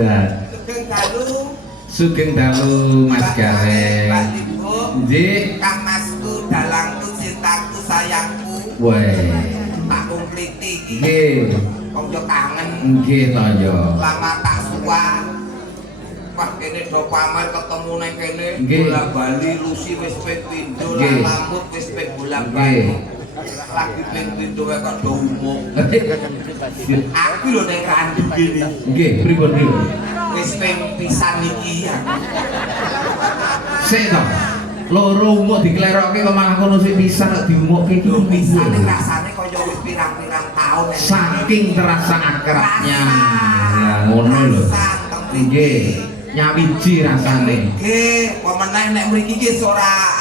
Sugeng dalu. Sugeng dalu Mas Gareng. Nggih. Kang Masku, dalangku, cintaku, sayangku. Weh. Tak kompliti iki. Nggih. Kok yo kangen. Nggih to yo. Lama tak suwa. Wah kene do pamer ketemu nang kene. Nggih. Bola Bali Lucy wis ping pindho, Nggih. Lamut wis ping bola Nggih. Bali. Lagi ping pindho wae kok do umum. Aku lho ning randu kene. Nggih, pripun pripun? Wis ping pisan iki ya. Sik to. Loro umuk diklerokke kok malah kono sik pisan kok diumukke iki Lho pisan pisan. rasane kaya wis pirang-pirang taun. Saking terasa akrabnya. Nah, ngono lho. Nggih. Nyawiji rasane. Nggih, kok meneh nek mriki iki ora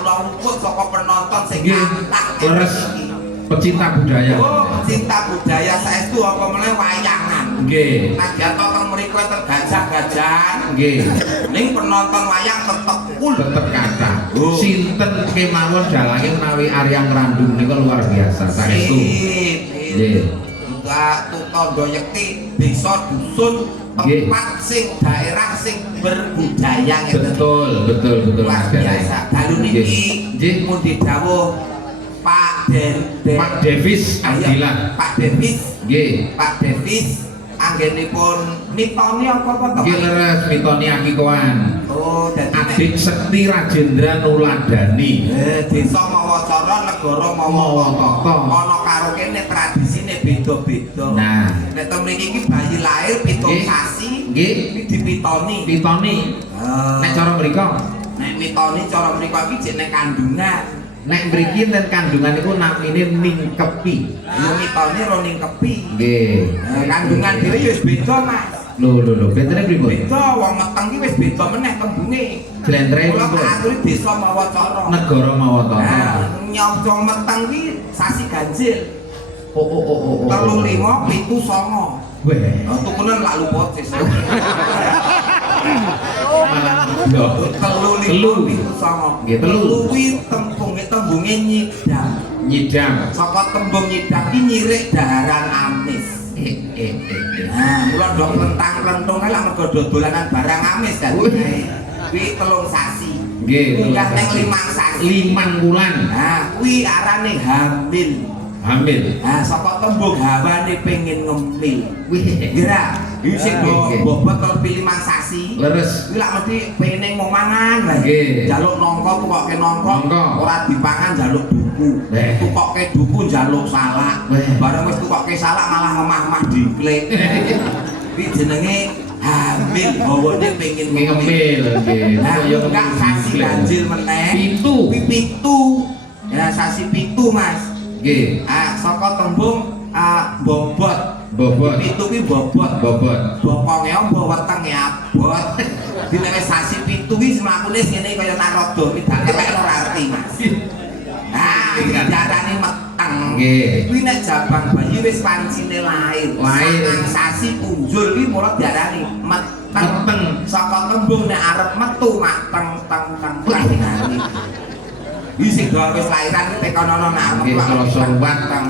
luput saka penonton sing Nggih. kathah. Leres pecinta budaya. Oh, pecinta budaya saestu apa meneh wayangan. Nggih. Nah, jatuh teng mriku tergajah-gajahan. Nggih. Ning penonton wayang tetep full. Tetep kathah. Oh. Sinten kemawon dalange menawi Arya Ngrandung niku luar biasa. Saestu. Nggih. Enggak tutondo yekti desa dusun tempat sing daerah sing berbudaya ngeten. Betul Luar Mas Gareng. biasa. Dalu niki Nggih. mun didhawuh Pak Pak Devis Abdillah. Pak Devis, Nggih. Pak Devis anggenipun nitoni apa to? Nggih leres mitoni akikoan. Oh, dadi Adik Sekti Rajendra Nuladani. desa mawa cara negara mawa tata. Ana karo kene tradisine beda-beda. Nah. Nek to mriki iki bayi lahir 7 Nggih. sasi, Nggih. iki dipitoni. Pitoni. Nek cara mriko, Nek mitoni cara mriko iki jek nek kandungan. nek mriki ten kandungan iku namine ningkepi. Ya mitoni ro ningkepi. Nggih. Kandungan dhewe ya wis beda, Mas. Lho, betene pripun? Beda wong meteng iki wis beda meneh tembunge. Jlentre Kula pripun? aturi desa mawa cara. Negara mawatana. Nah, nyong meteng iki sasi ganjil. Oh. 3 5 7 9. Weh. Tukunan lak luput sis. Malah lho. 3 5 Telu. 7 9. Nggih, telu. Kuwi tembunge nyidam. Nyidam. Saka tembung nyidam iki nyirik daharan amis. Nah, mula dok lentang-lentung lak mergo dolanan barang amis kan. Kuwi 3 sasi. Nggih. Munggah ning 5 sasi. 5 wulan. Nah, kuwi arane hamil. Hamil. Nah, saka tembung hawane pengen ngemil. Wih. Gerak. Iki sing Nggih. bobot lebih 5 sasi. Leres. Kuwi lak mesti pengen mau mangan wae. Nggih. Jaluk nongko tukoke nongko. Nongko. Ora dipangan jaluk duku. Tukoke duku njaluk salak. Bareng wis tukoke salak malah ngemah-emah diklik. Kuwi jenenge hamil, bawane pengen Ngemil nggih. Nah, Kaya enggak sasi ganjil meneh. Pitu. Kuwi pitu. Ya sasi pitu, Mas. Nggih. Saka tembung bobot. Bobot. Pitu kuwi bobot. Bobot. Bokonge amba wetenge abot. Dene wis sasi pitu kuwi semlakune ngene kaya naroda tidak kelek ora arti, Mas. Nah, diarani meteng. Nggih. Kuwi nek jabang bayi wis pancine lahir. Sangang sasi punjul kuwi mula diarani meteng. Meteng. Saka tembung nek arep metu mateng teng teng. Iki sing wis lahiran tekono nang Nggih, krasa mateng.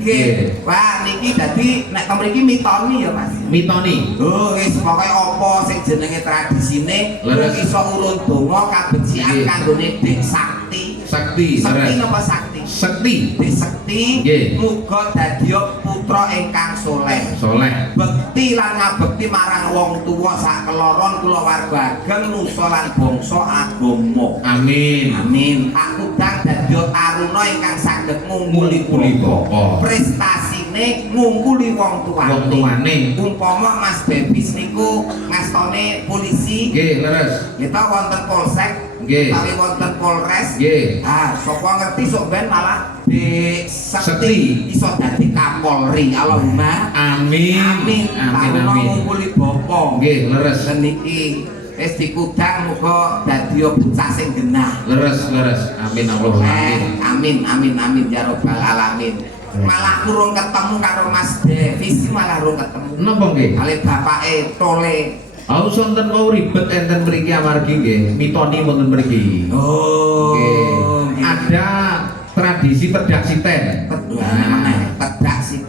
Nggih. Wah, niki dadi nek mriki mitoni ya, Mas. Mitoni. Oh, wis pokoke apa sing jenenge tradisine Leres. iso urun donga kabecikan Nggih. kanggone Dik Sakti. Sakti. Sakti Leres. napa Sakti? Sakti. Dik Sakti Nggih. muga dadi putra ingkang saleh. Soleh. Bekti lan ngabekti marang wong tuwa sak keloron kulawarga ageng nusa lan bangsa agama. Amin. Amin. Pak Kudang dadi taruna ingkang saged ngungkuli Ngungkuli bapa. bapa. Prestasine ngungkuli wong tuane. Wong tuane. Umpama Mas Bebis niku ngastone polisi, Nggih, leres. kita wonten polsek, Nggih. tapi wonten polres. Nggih. Sapa ngerti sok ben malah Dik Sakti. Sakti iso dadi Kapolri. Allahumma Amin. amin. Taruna Amin. ngungkuli bapa. Nggih, leres. Niki wis dikudang muga dadi bocah sing genah. Leres. Amin Allahumma amin. Amin ya rabbal alamin. Malah kurang ketemu karo Mas Devis, malah kurang ketemu. Napa nggih? Kali bapake Tole. Aku sonten mau ribet enten mriki amargi nggih, mitoni wonten mriki. Oh. Nggih. Ada tradisi tedak siten.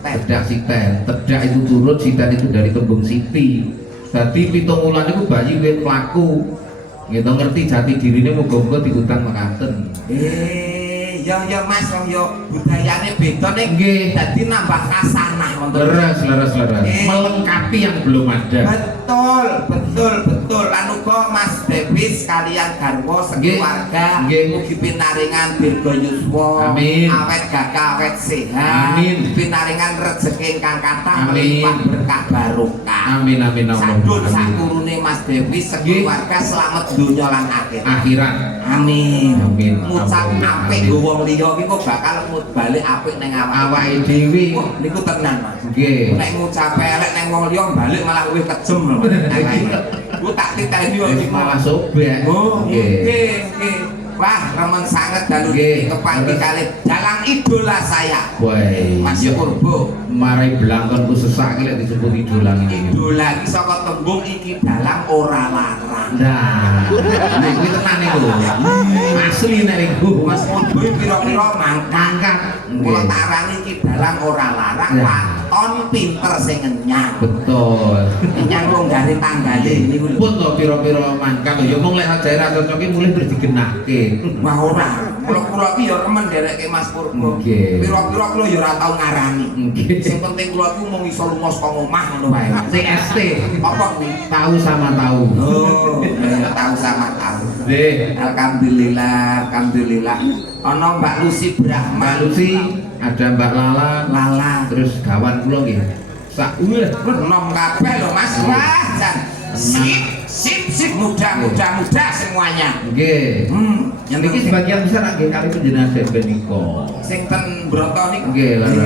Tedak siten. Tedak itu turut, siten itu dari tembung siti. Dadi 7 wulan iku bayi wis mlaku. Gitu ngerti jati dirine muga-muga diundang mekaten. Ya Mas, yo budayane beda ning Nggih. dadi nambah kasanah wonten. Leres. Melengkapi yang belum ada. Betul. Lan uga Mas Debis kalian garwa sekeluarga mugi pinaringan dirga yuswa. Amin. Awet gagah, awet sehat. Amin. Pinaringan rezeki ingkang kathah Amin. melimpah berkah barokah. Amin. Sadul sakurune Mas Debis sekeluarga selamat donya lan Akhirat. Amin. Ngucap Amin. apik nggo wong liya iki kok bakal balik apik ning Awake dhewe. Wah, niku tenan Mas. Nggih. Nek ngucap elek ning wong liya balik malah luwih kejem lho. Ku tak titeni yo iki Malah sobek. Oh, nggih. Wah, remen sanget dalu kepanggih kalih dalang idola saya. Woi, Mas Purbo. Mari blangkonku sesak iki lek disebut idola iki. Idola iki saka tembung iki dalang ora larang. Nah, kuwi tenan iku. Asli nek iku. Mas Purbo pira-pira mangkat. Kula tarani iki dalang ora larang, waton pinter sing ngenyang. Betul. Ngenyang longgare tanggane niku lho. Pun to pira-pira mangkat ya mung lek ajae ra cocok iki mulih digenahke. Wah ora. Kula iki ya remen nderekke Mas Purbo. Pira-pira kula ya ora tau ngarani. Sing penting kula iku mung iso lunga saka omah ngono wae. CST. Apa kuwi? Tahu sama tahu. Oh, ya tahu sama tahu. Nggih. Alhamdulillah. Ana Mbak Lucy Brahma. Mbak Lucy, ada Mbak Lala, terus kawan kula nggih. Sak Nom kabeh lho Mas. Wah, jan. Sip, muda semuanya. Nggih. Yang Niki sebagian besar nggih kali panjenengan ben nika. sing ten Broto niku. Nggih, Lala.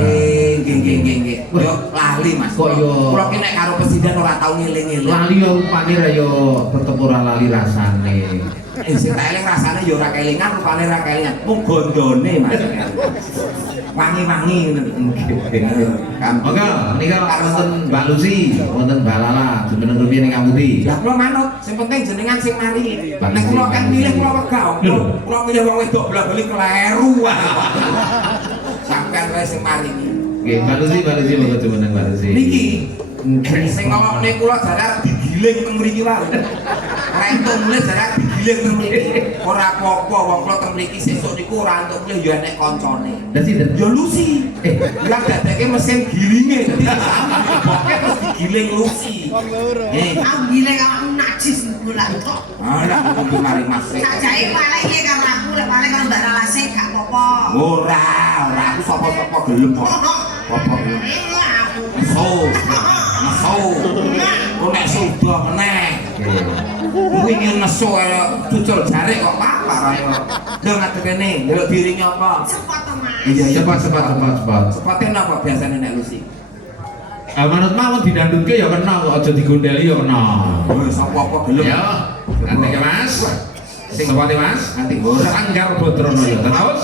Nggih. Yo lali Mas. Kok yo kula ki nek karo presiden ora tau ngeling-eling. lali yo rupane ra yo tetep ora lali rasane. Sing tak eling rasane yo ora kelingan, rupane ora kelingan. Mung gondone Mas. Wangi-wangi ngono. Monggo menika wonten Mbak Lucy, wonten Mbak Lala, jumeneng rupiah ning Kamuti. Lah kula manut, sing penting jenengan sing mari. Nek Lucy. kula kan milih kula wegah. Kula milih wong wedok bola-bali kleru wae. Sampeyan wae sing mari iki. Nggih, Mbak Lucy monggo jumeneng Mbak Lucy. Niki sing ngelokne kula jarak digiling teng mriki wae. Rentung mulih jarak digiling teng mriki. Ora apa-apa wong kula teng mriki sesuk niku ora entuk mulih ya nek kancane. Dadi Ya Lucy. Lah dadekke mesin gilinge dadi pokoke terus digiling Lucy. Aku giling awakmu najis bulan kok. Lah kudu mari Mas. Sajake paling iki karo aku lek paling karo Mbak Ralase gak apa-apa. Ora aku sapa-sapa gelem kok. Apa gelem. Nesu. Kok nek sudah meneh. Kuwi ingin nesu kaya cucul jare kok papar ayo. Lho ngatur kene, lho diringi apa? Cepet to, Mas. Iya, cepat. Sepate napa biasane nek Lucy? Manut mawon didandutke ya kena kok aja digondeli ya kena. Wis apa-apa gelem. Ya, nanti ke Mas. Sing sepate Mas, Nanti ora. Sanggar Bodrono ya. Terus